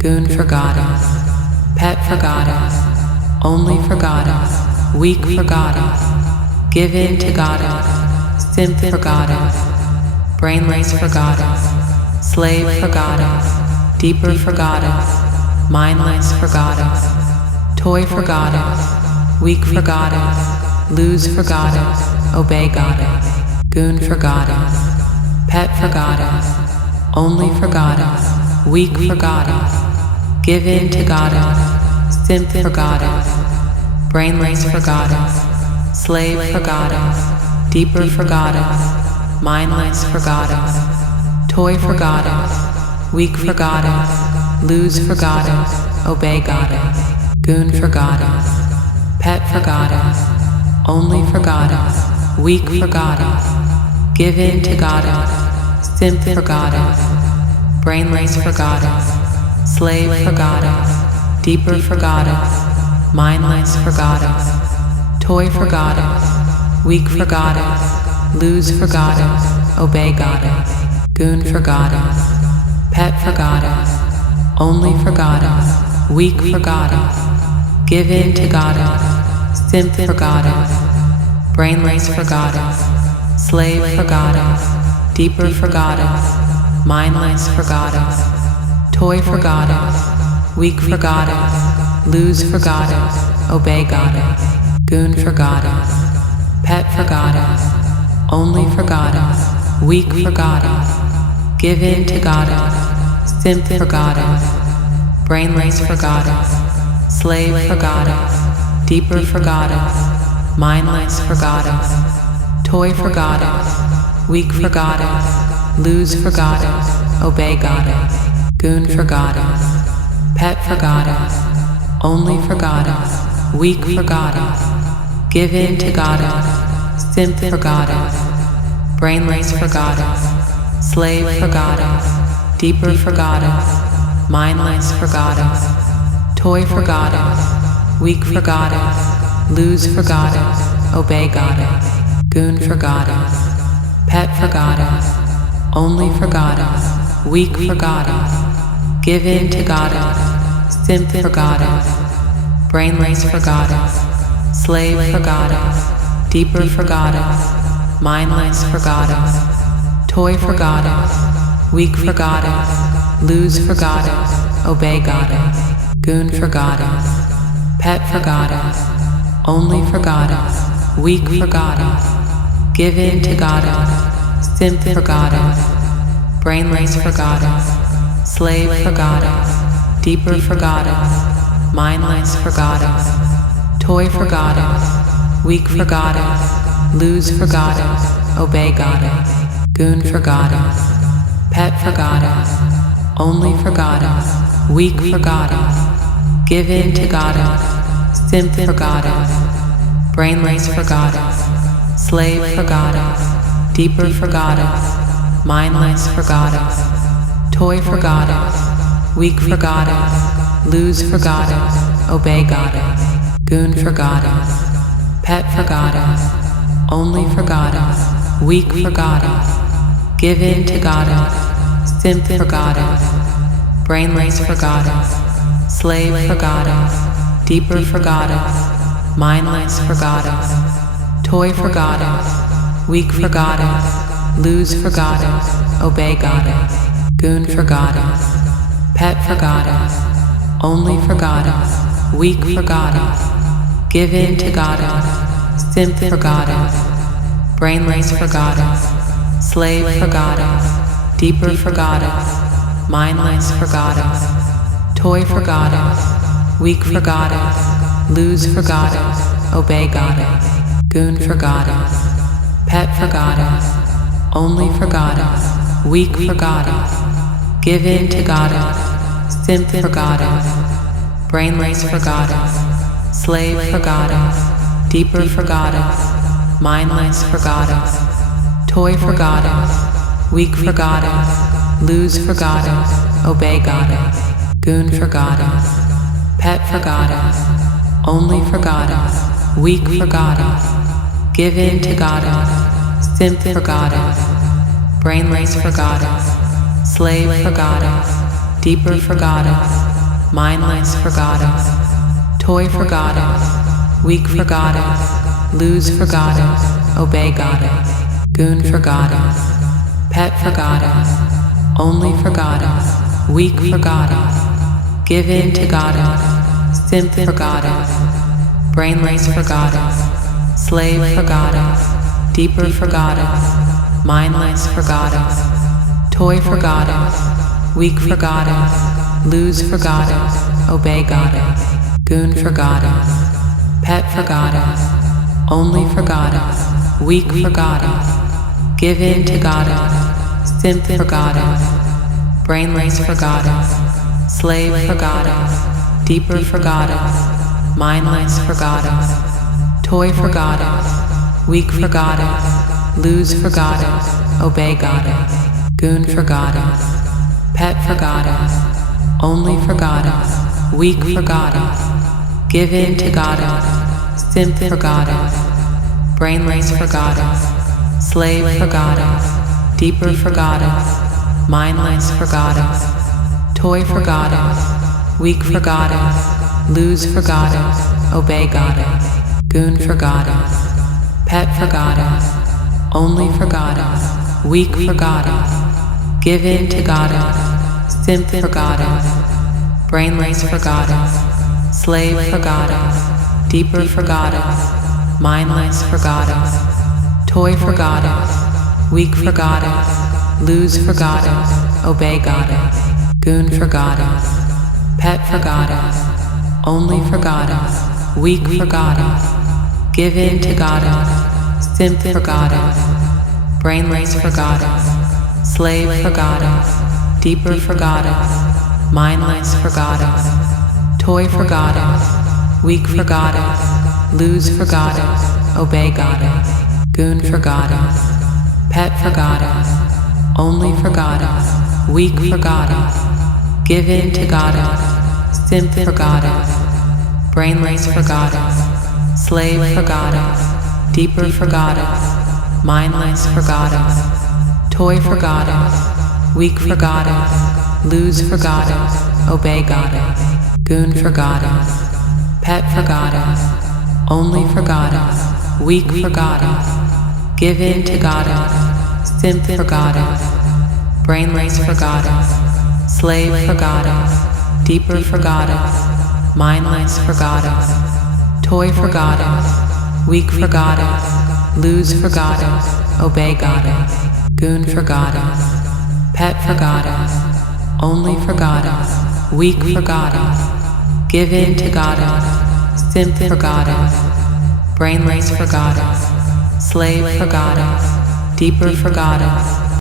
Goon for goddess, pet for goddess, only for goddess, weak for goddess, give in to goddess, simp for goddess, brainlace for goddess, slave for goddess, deeper for goddess, mindless for goddess, toy for goddess, weak for goddess, lose for goddess, obey goddess, goon for goddess, pet for goddess, only for goddess, weak for goddess, give in to goddess, simp for goddess, brainlace for goddess, slave for goddess, deeper for goddess, mindless for goddess, toy for goddess, weak for goddess, lose for goddess, obey goddess, goon for goddess, pet for goddess, only for goddess, weak for goddess, give in to goddess, simp for goddess, brainlace for goddess, slave for goddess, deeper for goddess, mindless for goddess, toy for goddess, weak for goddess, lose for goddess, obey goddess, goon for goddess, pet for goddess, only for goddess, weak for goddess, give in to goddess, simp for goddess, brainlace for goddess, slave for goddess, deeper for goddess, mindless for goddess, toy for goddess, weak for goddess, lose for goddess, obey goddess, goon for goddess, pet for goddess, only for goddess, weak for goddess, give in to goddess, simp for goddess, brainlace for goddess, slave for goddess, deeper for goddess, mindless for goddess, toy for goddess, weak for goddess, lose for goddess, obey goddess, goon for goddess, pet for goddess, only for goddess, weak for goddess, give in to goddess, simp for goddess, brainlace for goddess, slave for goddess, deeper for goddess, mindless for goddess, toy for goddess, weak for goddess, lose for goddess, obey goddess, goon for goddess, pet for goddess, only for goddess, weak for goddess, give in to goddess, simp for goddess, brainlace for goddess, slave for goddess, deeper for goddess, mindless for goddess, toy for goddess, weak for goddess, lose for goddess, obey goddess, goon for goddess, pet for goddess, only for goddess, weak for goddess, give in to goddess, simp for goddess, brainlace for goddess, slave for goddess, deeper for goddess, mindless for goddess, toy for goddess, weak for goddess, lose for goddess, obey goddess, goon for goddess, pet for goddess, only for goddess, weak for goddess, give in to goddess, simp for goddess, brainlace for goddess, slave for goddess, deeper for goddess, mindless for goddess, toy for goddess, weak for goddess, lose for goddess, obey goddess, goon for goddess, pet for goddess, only for goddess, weak for goddess, give in to goddess, simp for goddess, brainlace for goddess, slave for goddess, deeper for goddess, mindless for goddess, toy for goddess, weak for goddess, lose for goddess, obey goddess, goon for goddess, pet for goddess, only for goddess, weak for goddess, give in to goddess, simp for goddess, brainlace for goddess, slave for goddess, deeper for goddess, mindless for goddess, toy for goddess, weak for goddess, lose for goddess, obey goddess, goon for goddess, pet for goddess, only for goddess, weak for goddess, give in to goddess, simp for goddess, brainlace for goddess, slave for goddess, deeper for goddess, mindless for goddess, toy for goddess, weak for goddess, lose for goddess, obey goddess, goon for goddess, pet for goddess, only for goddess, weak for goddess, give in to goddess, simp for goddess, brainlace for goddess, slave for goddess, deeper for goddess, mindless for goddess, toy for goddess, weak for goddess, lose for goddess, obey goddess, goon for goddess, pet for goddess, only for goddess, weak for goddess, give in to goddess, simp for goddess, brainless for goddess, slave for goddess, deeper for goddess, mindless for goddess, toy for goddess, weak for goddess, lose for goddess, obey goddess, goon for goddess, pet for goddess, only for goddess, weak for goddess, give in to goddess, simp for goddess, brainless for goddess, slave for goddess, deeper for goddess, mindless for goddess, toy for goddess, weak for goddess, lose for goddess, obey goddess, goon for goddess, pet for goddess, only for goddess, weak for goddess, give in to goddess, simp for goddess, brainless for goddess, slave for goddess, deeper for goddess, mindless for goddess, toy for goddess, weak for goddess, lose for goddess, obey goddess, goon for goddess, pet for goddess, only for goddess, weak for goddess, give in to goddess, simp for goddess, brainless for goddess, slave for goddess, deeper for goddess, mindless for goddess, toy for goddess, weak for goddess, lose for goddess, obey goddess, goon for goddess, pet for goddess, only for goddess, weak for goddess, give in to goddess, simp for goddess, brainless for goddess, slave for goddess, deeper for goddess, mindless for goddess, toy for goddess, weak for goddess, lose for goddess, obey goddess, goon for goddess, pet for goddess, only for goddess, weak for goddess, give in to goddess, simp for goddess, brainless for goddess, slave for goddess, deeper for goddess, mindless for goddess, toy for goddess, weak for goddess, lose for goddess, obey goddess, goon for goddess, pet for goddess, only for goddess, weak for goddess, give in to goddess, simp for goddess, brainless for goddess, slave for goddess, deeper for goddess, mindless for goddess, toy for goddess, weak for goddess, lose for goddess, obey goddess, goon for goddess, pet for goddess, only for goddess, weak for goddess, give in to goddess, simp for goddess, brainless for goddess, slave for goddess, deeper for goddess,